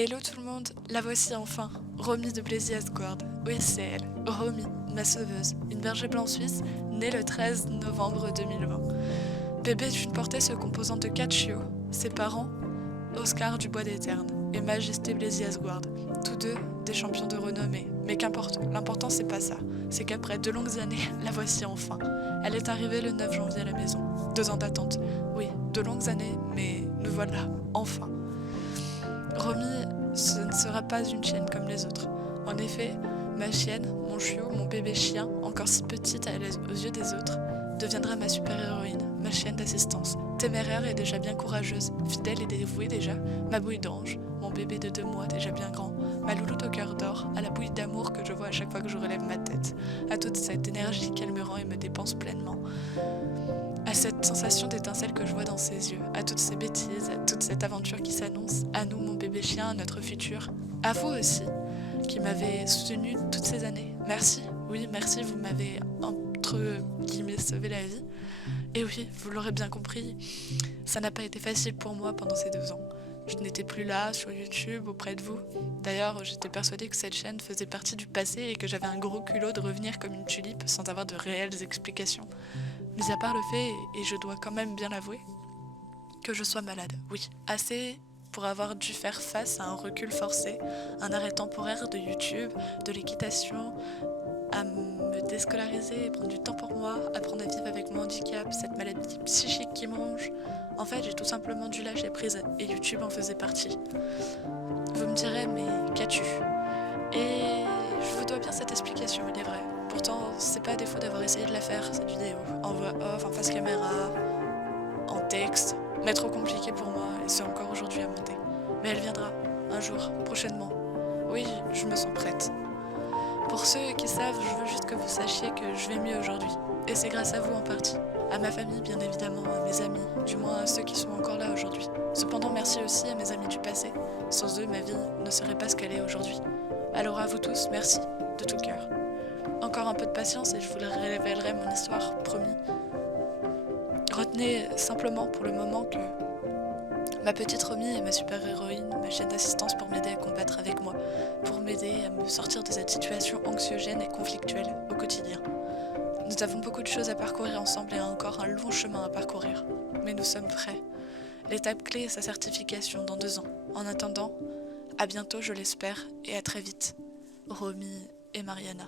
Hello tout le monde, la voici enfin, Romy de Blazy Asgard. Oui, c'est elle, Romy, ma sauveuse, une berger blanc suisse, née le 13 novembre 2020. Bébé d'une portée se composant de 4 chiots, ses parents, Oscar du Bois des Ternes et Majesté Blazy Asgard, tous deux des champions de renommée. Mais qu'importe, l'important c'est pas ça, c'est qu'après 2 longues années, la voici enfin. Elle est arrivée le 9 janvier à la maison. 2 ans d'attente, oui, 2 longues années, mais nous voilà, enfin. Romy, ce ne sera pas une chienne comme les autres. En effet, ma chienne, mon chiot, mon bébé chien, encore si petite aux yeux des autres, deviendra ma super-héroïne, ma chienne d'assistance. Téméraire et déjà bien courageuse, fidèle et dévouée déjà, ma bouille d'ange, mon bébé de 2 mois déjà bien grand, ma louloute au cœur d'or, à la bouille d'amour que je vois à chaque fois que je relève ma tête, à toute cette énergie qu'elle me rend et me dépense pleinement, à cette sensation d'étincelle que je vois dans ses yeux, à toutes ces bêtises, à toute cette aventure qui s'annonce, à nous, mon bébé chien, à notre futur, à vous aussi, qui m'avez soutenu toutes ces années. Merci, oui, merci, vous m'avez entre guillemets sauvé la vie. Et oui, vous l'aurez bien compris, ça n'a pas été facile pour moi pendant ces 2 ans. Je n'étais plus là, sur YouTube, auprès de vous. D'ailleurs, j'étais persuadée que cette chaîne faisait partie du passé et que j'avais un gros culot de revenir comme une tulipe sans avoir de réelles explications. Mis à part le fait, et je dois quand même bien l'avouer, que je sois malade, oui, assez pour avoir dû faire face à un recul forcé, un arrêt temporaire de YouTube, de l'équitation, à me déscolariser et prendre du temps pour moi, apprendre à vivre avec mon handicap, cette maladie psychique qui me ronge. En fait, j'ai tout simplement dû lâcher prise et YouTube en faisait partie. Vous me direz, mais qu'as-tu ? Et je vous dois bien cette explication, il est vrai. Pourtant, c'est pas à défaut d'avoir essayé de la faire, cette vidéo, en voix off, en face caméra, en texte, mais trop compliqué pour moi, et c'est encore aujourd'hui à monter. Mais elle viendra, un jour, prochainement. Oui, je me sens prête. Pour ceux qui savent, je veux juste que vous sachiez que je vais mieux aujourd'hui. Et c'est grâce à vous en partie. À ma famille, bien évidemment, à mes amis, du moins à ceux qui sont encore là aujourd'hui. Cependant, merci aussi à mes amis du passé. Sans eux, ma vie ne serait pas ce qu'elle est aujourd'hui. Alors à vous tous, merci, de tout cœur. Encore un peu de patience et je vous révélerai mon histoire, promis. Retenez simplement pour le moment que ma petite Romy est ma super-héroïne, ma chaîne d'assistance pour m'aider à combattre avec moi, pour m'aider à me sortir de cette situation anxiogène et conflictuelle au quotidien. Nous avons beaucoup de choses à parcourir ensemble et encore un long chemin à parcourir. Mais nous sommes prêts. L'étape clé est sa certification dans 2 ans. En attendant, à bientôt je l'espère et à très vite. Romy et Mariana.